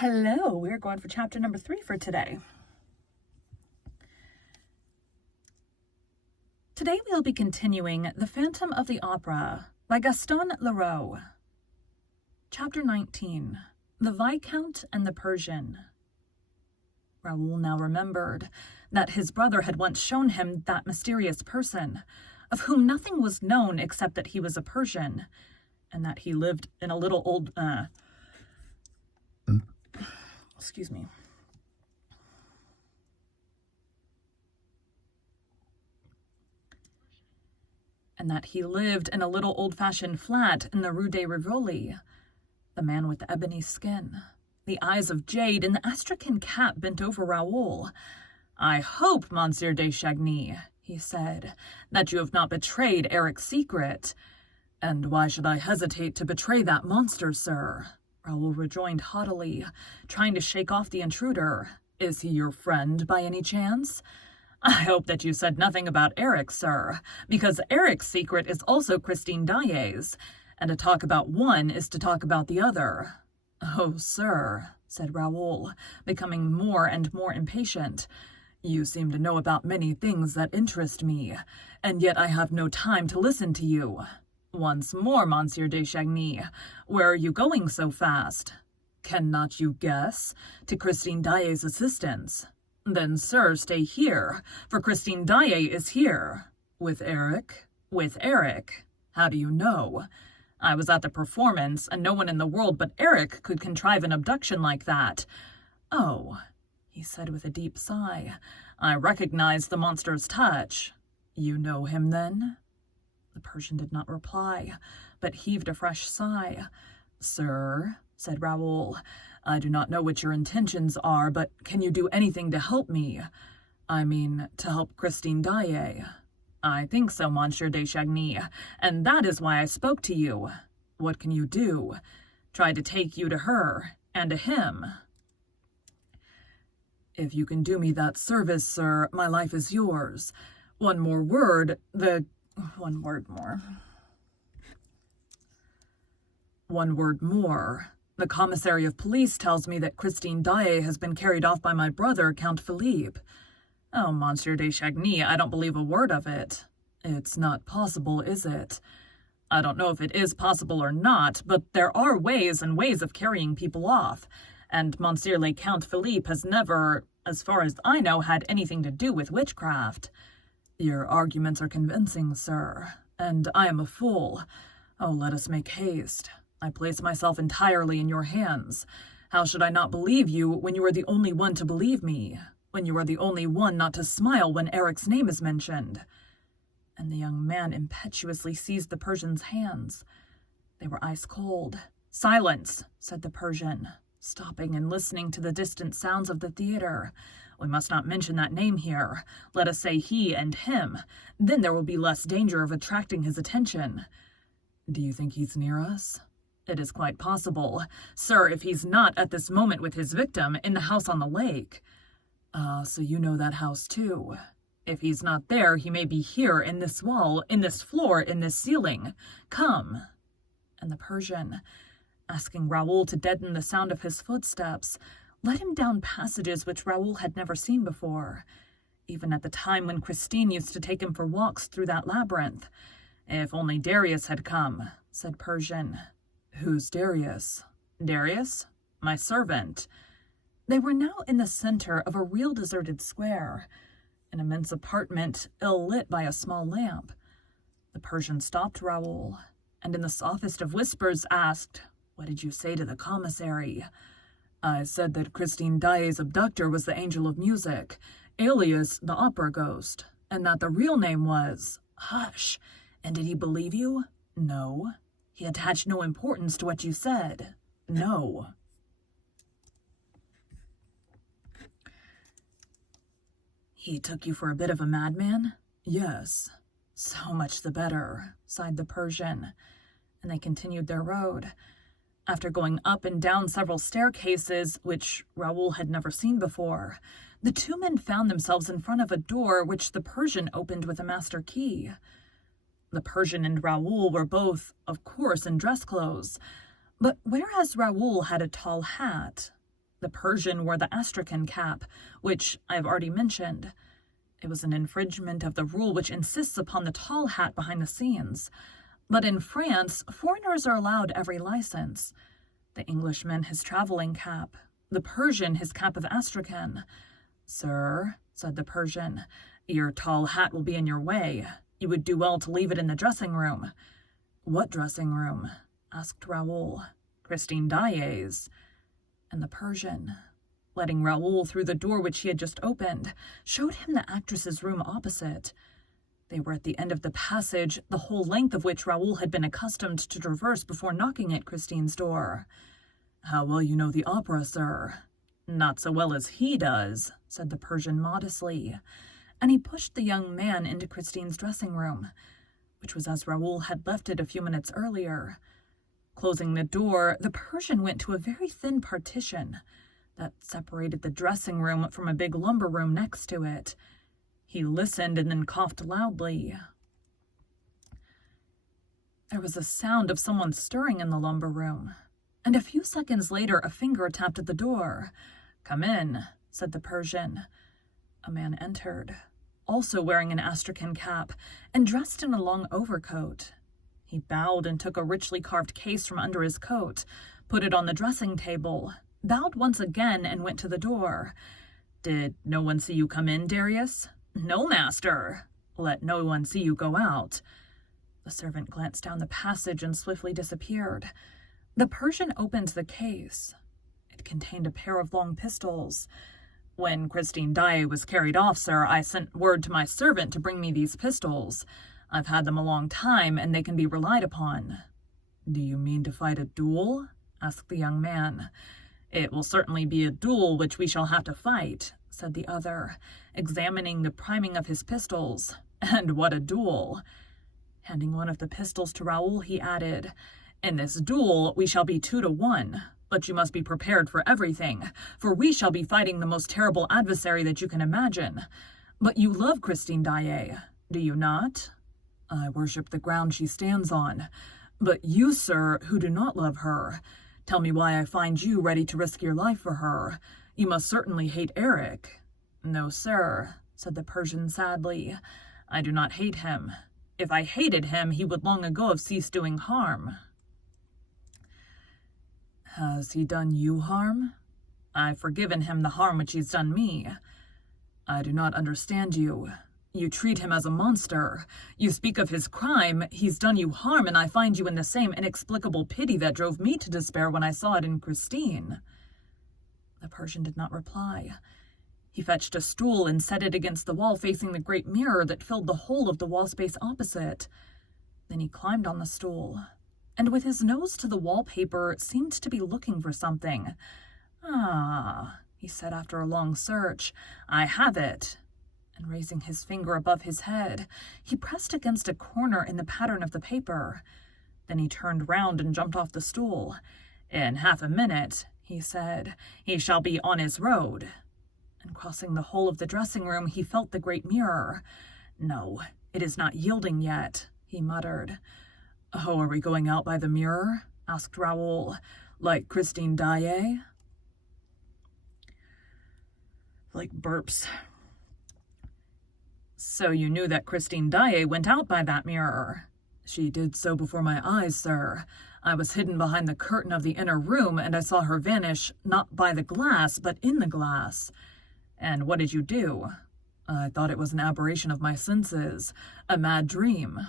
Hello, we're going for chapter number 3 for today. Today we'll be continuing The Phantom of the Opera by Gaston Leroux. Chapter 19, The Viscount and the Persian. Raoul now remembered that his brother had once shown him that mysterious person, of whom nothing was known except that he was a Persian, and that he lived in a little old, and that he lived in a little old-fashioned flat in the Rue de Rivoli. The man with the ebony skin, the eyes of jade, and the astrakhan cap bent over Raoul. "I hope, Monsieur de Chagny," he said, "that you have not betrayed Eric's secret." "And why should I hesitate to betray that monster, sir?" Raoul rejoined haughtily, trying to shake off the intruder. "Is he your friend, by any chance?" "I hope that you said nothing about Eric, sir, because Eric's secret is also Christine Daae's, and to talk about one is to talk about the other." "Oh, sir," said Raoul, becoming more and more impatient, "you seem to know about many things that interest me, and yet I have no time to listen to you. Once more, Monsieur de Chagny, where are you going so fast?" "Cannot you guess? To Christine Daae's assistance." "Then, sir, stay here, for Christine Daae is here." "With Eric?" "With Eric." "How do you know?" "I was at the performance, and no one in the world but Eric could contrive an abduction like that." "Oh," he said with a deep sigh, "I recognize the monster's touch." "You know him, then?" The Persian did not reply, but heaved a fresh sigh. "Sir," said Raoul, "I do not know what your intentions are, but can you do anything to help me? I mean, to help Christine Daae." "I think so, Monsieur de Chagny, and that is why I spoke to you." "What can you do?" "Try to take you to her, and to him." "If you can do me that service, sir, my life is yours. One word more. The commissary of police tells me that Christine Daae has been carried off by my brother, Count Philippe." "Oh, Monsieur de Chagny, I don't believe a word of it." "It's not possible, is it?" "I don't know if it is possible or not, but there are ways and ways of carrying people off, and Monsieur le Count Philippe has never, as far as I know, had anything to do with witchcraft." "Your arguments are convincing, sir, and I am a fool. Oh, let us make haste. I place myself entirely in your hands. How should I not believe you when you are the only one to believe me, when you are the only one not to smile when Eric's name is mentioned?" And the young man impetuously seized the Persian's hands. They were ice cold. "Silence," said the Persian, stopping and listening to the distant sounds of the theater. "We must not mention that name here. Let us say he and him. Then there will be less danger of attracting his attention." "Do you think he's near us?" "It is quite possible. Sir, if he's not at this moment with his victim in the house on the lake." So you know that house too." "If he's not there, he may be here, in this wall, in this floor, in this ceiling. Come." And the Persian, asking Raoul to deaden the sound of his footsteps, led him down passages which Raoul had never seen before, even at the time when Christine used to take him for walks through that labyrinth. "If only Darius had come," said Persian. "Who's Darius?" "Darius? My servant." They were now in the center of a real deserted square, an immense apartment ill-lit by a small lamp. The Persian stopped Raoul, and in the softest of whispers asked, "What did you say to the commissary?" "I said that Christine Daae's abductor was the angel of music, alias the opera ghost, and that the real name was—" "Hush! And did he believe you?" "No." "He attached no importance to what you said?" "No." "He took you for a bit of a madman?" "Yes." "So much the better," sighed the Persian, and they continued their road. After going up and down several staircases, which Raoul had never seen before, the two men found themselves in front of a door which the Persian opened with a master key. The Persian and Raoul were both, of course, in dress clothes, but whereas Raoul had a tall hat, The Persian wore the astrakhan cap, which I have already mentioned. It was an infringement of the rule which insists upon the tall hat behind the scenes. But in France, foreigners are allowed every license. The Englishman his traveling cap, the Persian his cap of astrakhan. "Sir," said the Persian, "your tall hat will be in your way. You would do well to leave it in the dressing room." "What dressing room?" asked Raoul. "Christine Daae's." And the Persian, letting Raoul through the door which he had just opened, showed him the actress's room opposite. They were at the end of the passage, the whole length of which Raoul had been accustomed to traverse before knocking at Christine's door. "How well you know the opera, sir?" "Not so well as he does," said the Persian modestly, and he pushed the young man into Christine's dressing room, which was as Raoul had left it a few minutes earlier. Closing the door, the Persian went to a very thin partition that separated the dressing room from a big lumber room next to it. He listened and then coughed loudly. There was a sound of someone stirring in the lumber room, and a few seconds later a finger tapped at the door. "Come in," said the Persian. A man entered, also wearing an astrakhan cap and dressed in a long overcoat. He bowed and took a richly carved case from under his coat, put it on the dressing table, bowed once again, and went to the door. "Did no one see you come in, Darius?" "No, master." "Let no one see you go out." The servant glanced down the passage and swiftly disappeared. The Persian opened the case. It contained a pair of long pistols. "When Christine Daae was carried off, sir, I sent word to my servant to bring me these pistols. I've had them a long time, and they can be relied upon." "Do you mean to fight a duel?" asked the young man. "It will certainly be a duel which we shall have to fight," said the other, examining the priming of his pistols. "And what a duel!" Handing one of the pistols to Raoul, he added, "In this duel we shall be 2-1, but you must be prepared for everything, for we shall be fighting the most terrible adversary that you can imagine. But you love Christine Daae, do you not?" "I worship the ground she stands on. But you, sir, who do not love her, tell me why I find you ready to risk your life for her. You must certainly hate Eric." "No, sir," said the Persian sadly. "I do not hate him. If I hated him, he would long ago have ceased doing harm." "Has he done you harm?" "I've forgiven him the harm which he's done me." "I do not understand you. You treat him as a monster. You speak of his crime. He's done you harm, and I find you in the same inexplicable pity that drove me to despair when I saw it in Christine." The Persian did not reply. He fetched a stool and set it against the wall facing the great mirror that filled the whole of the wall space opposite. Then he climbed on the stool, and with his nose to the wallpaper seemed to be looking for something. "Ah," he said after a long search, "I have it." And raising his finger above his head, he pressed against a corner in the pattern of the paper. Then he turned round and jumped off the stool. "In half a minute," he said, "he shall be on his road." And crossing the whole of the dressing room, he felt the great mirror. "No, it is not yielding yet," he muttered. "Oh, are we going out by the mirror?" asked Raoul. "Like Christine Daae?" Like burps. "So you knew that Christine Daae went out by that mirror?" "She did so before my eyes, sir. I was hidden behind the curtain of the inner room, and I saw her vanish, not by the glass, but in the glass." "And what did you do?" "I thought it was an aberration of my senses, a mad dream."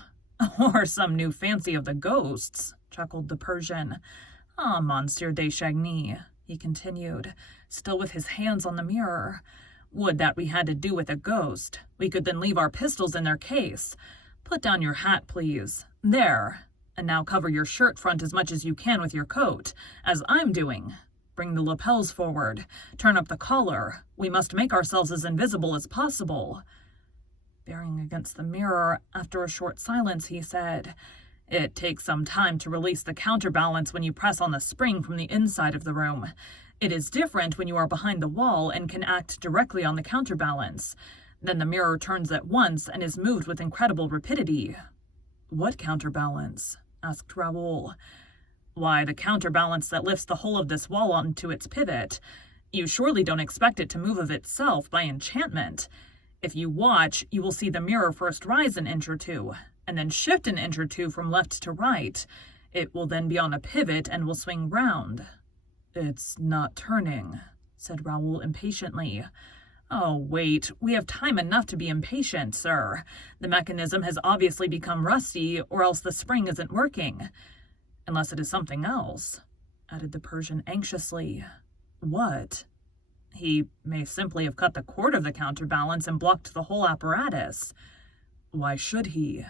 "Or some new fancy of the ghosts," chuckled the Persian. "Ah, Monsieur de Chagny," he continued, still with his hands on the mirror. "Would that we had to do with a ghost. We could then leave our pistols in their case. Put down your hat, please. There. And now cover your shirt front as much as you can with your coat, as I'm doing. Bring the lapels forward. Turn up the collar. We must make ourselves as invisible as possible." Bearing against the mirror, after a short silence, he said, "It takes some time to release the counterbalance when you press on the spring from the inside of the room. It is different when you are behind the wall and can act directly on the counterbalance. Then the mirror turns at once and is moved with incredible rapidity." "What counterbalance?" asked Raoul. "Why, the counterbalance that lifts the whole of this wall onto its pivot. You surely don't expect it to move of itself by enchantment. If you watch, you will see the mirror first rise an inch or two, and then shift an inch or two from left to right. It will then be on a pivot and will swing round. It's not turning, said Raoul impatiently. Oh, wait, we have time enough to be impatient, sir. The mechanism has obviously become rusty, or else the spring isn't working. Unless it is something else, added the Persian anxiously. What? He may simply have cut the cord of the counterbalance and blocked the whole apparatus. Why should he?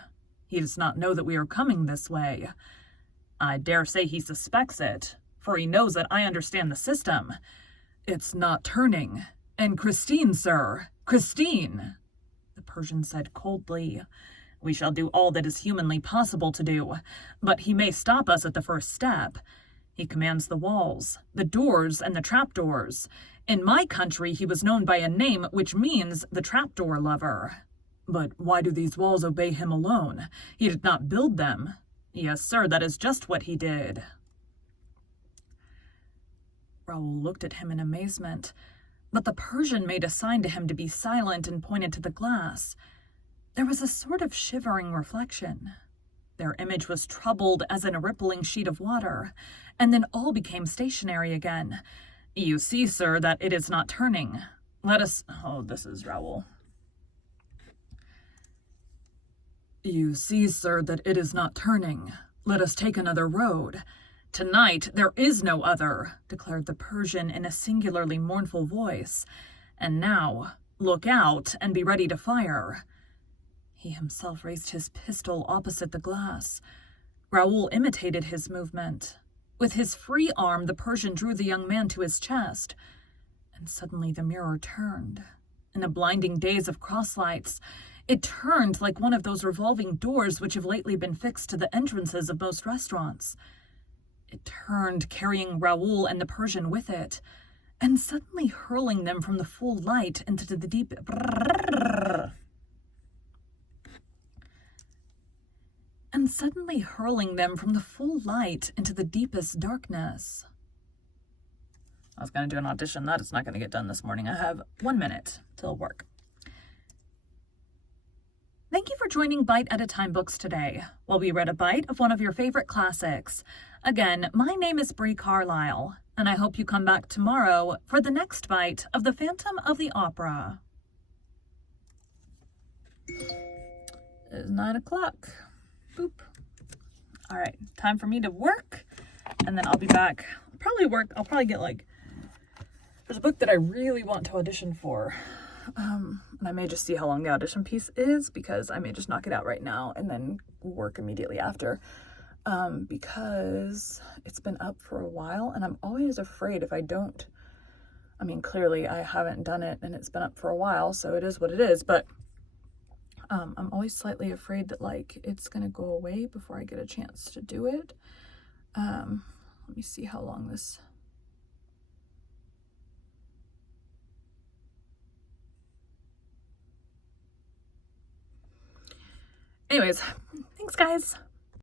He does not know that we are coming this way. I dare say he suspects it, for he knows that I understand the system. It's not turning. And Christine, sir, Christine, the Persian said coldly. We shall do all that is humanly possible to do, but he may stop us at the first step. He commands the walls, the doors, and the trapdoors. In my country, he was known by a name which means the trapdoor lover. But why do these walls obey him alone? He did not build them. Yes, sir, that is just what he did. Raoul looked at him in amazement, but the Persian made a sign to him to be silent and pointed to the glass. There was a sort of shivering reflection. Their image was troubled as in a rippling sheet of water, and then all became stationary again. You see, sir, that it is not turning. Let us... Oh, this is Raoul. You see, sir, that it is not turning. Let us take another road. Tonight there is no other, declared the Persian in a singularly mournful voice. And now, look out and be ready to fire. He himself raised his pistol opposite the glass. Raoul imitated his movement. With his free arm, the Persian drew the young man to his chest. And suddenly the mirror turned. In a blinding daze of crosslights, it turned like one of those revolving doors which have lately been fixed to the entrances of most restaurants. It turned, carrying Raoul and the Persian with it, and suddenly hurling them from the full light into the deep... And suddenly hurling them from the full light into the deepest darkness. I was going to do an audition. That is not going to get done this morning. I have 1 minute till work. Thank you for joining Bite at a Time Books today, while we read a bite of one of your favorite classics. Again, my name is Bree Carlisle, and I hope you come back tomorrow for the next bite of The Phantom of the Opera. It is 9 o'clock. Boop. All right, time for me to work, and then I'll be back. I'll probably get there's a book that I really want to audition for. And I may just see how long the audition piece is, because I may just knock it out right now and then work immediately after, because it's been up for a while and I'm always afraid if I don't. I mean, clearly I haven't done it and it's been up for a while, so it is what it is, but I'm always slightly afraid that it's gonna go away before I get a chance to do it. Let me see how long this... Anyways, thanks guys.